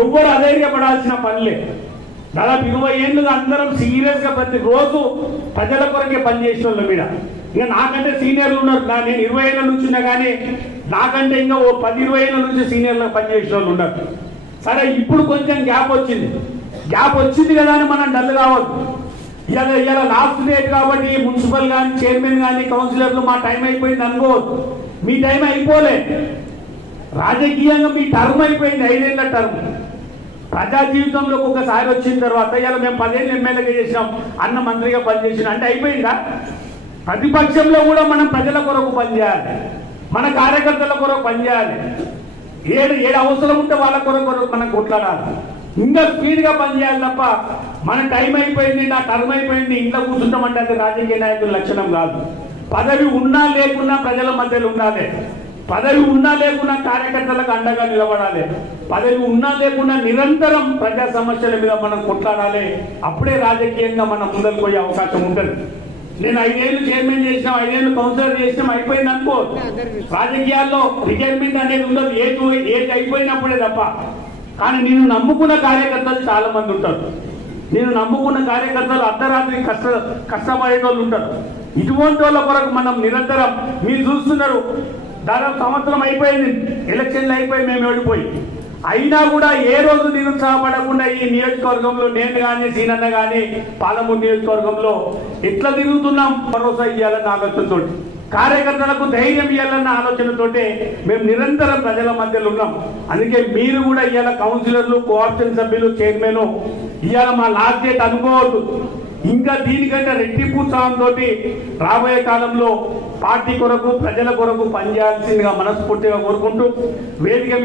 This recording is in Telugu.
ఎవ్వరు అధైర్యపడాల్సిన పనిలే. దాదాపు ఇరవై ఏళ్ళుగా అందరం సీరియస్గా ప్రతి రోజు ప్రజల కొరకే పనిచేసిన వాళ్ళ మీద. ఇంకా నాకంటే సీనియర్లు ఉన్నారు నేను ఇరవై ఏళ్ళ నుంచి ఉన్నా కానీ నాకంటే ఇంకా ఓ పది ఇరవై ఏళ్ళ నుంచి సీనియర్లు పనిచేసిన వాళ్ళు ఉన్నారు. సరే ఇప్పుడు కొంచెం గ్యాప్ వచ్చింది. గ్యాప్ వచ్చింది కదా అని మనం డల్ కావద్దు. ఇవాళ ఇవాళ లాస్ట్ డేట్ కాబట్టి మున్సిపల్ కానీ చైర్మన్ కానీ కౌన్సిలర్లు మా టైం అయిపోయింది అనుకోవద్దు. మీ టైం అయిపోలే. రాజకీయంగా మీ టర్మ్ అయిపోయింది ఐదేళ్ళ టర్మ్. ప్రజా జీవితంలోకి ఒకసారి వచ్చిన తర్వాత ఇలా మేము పదేళ్ళు ఎమ్మెల్యేగా చేసినాం అన్న మంత్రిగా పనిచేసినాం అంటే అయిపోయిందా? ప్రతిపక్షంలో కూడా మనం ప్రజల కొరకు పనిచేయాలి మన కార్యకర్తల కొరకు పనిచేయాలి. ఏడు ఏడు అవసరం ఉంటే వాళ్ళ కొరకు మనం కొట్లాడాలి. ఇంకా స్పీడ్గా పనిచేయాలి తప్ప మన టైం అయిపోయింది నా టర్మ్ అయిపోయింది ఇంట్లో కూర్చుంటామంటే అది రాజకీయ నాయకుల లక్షణం కాదు. పదవి ఉన్నా లేకున్నా ప్రజల మధ్యలో ఉండాలి. పదవి ఉన్నా లేకున్నా కార్యకర్తలకు అండగా నిలబడాలి. పదవి ఉన్నా లేకున్నా నిరంతరం ప్రజా సమస్యల మీద మనం కొట్లాడాలి. అప్పుడే రాజకీయంగా మనం ముందరికి పోయే అవకాశం ఉంటుంది. నేను ఐదేళ్ళు చైర్మన్ చేసినాం ఐదేళ్ళు కౌన్సిలర్ చేసినాం అయిపోయింది అనుకో. రాజకీయాల్లో రిటైర్మెంట్ అనేది ఉండదు. ఏజ్ ఏజ్ అయిపోయినప్పుడే తప్ప. కానీ నేను నమ్ముకున్న కార్యకర్తలు చాలా మంది ఉంటారు. నేను నమ్ముకున్న కార్యకర్తలు అర్ధరాత్రి కష్ట కష్టపడే వాళ్ళు ఉంటారు. ఇటువంటి వాళ్ళ కొరకు మనం నిరంతరం మీరు చూస్తున్నారు దాదాపు సంవత్సరం అయిపోయింది. ఎలక్షన్లు అయిపోయి మేము ఓడిపోయి. అయినా కూడా ఏ రోజు నిరుత్సాహపడకుండా ఈ నియోజకవర్గంలో నేను కానీ సీనన్న కానీ పాలమూరు నియోజకవర్గంలో ఎట్లా తిరుగుతున్నాం? భరోసా ఇవ్వాలన్న ఆలోచనతో కార్యకర్తలకు ధైర్యం ఇవ్వాలన్న ఆలోచనతోటే మేము నిరంతరం ప్రజల మధ్యలో ఉన్నాం. అందుకే మీరు కూడా ఇవాళ కౌన్సిలర్లు కోఆప్షన్ సభ్యులు చైర్మన్ ఇవాళ మా లాస్ట్ డేట్ అనుకోవద్దు. ఇంకా దీనికంటే రెట్టింపు ఉత్సాహంతో రాబోయే కాలంలో పార్టీ కొరకు ప్రజల కొరకు పనిచేయాల్సిందిగా మనస్ఫూర్తిగా కోరుకుంటూ వేదిక మీద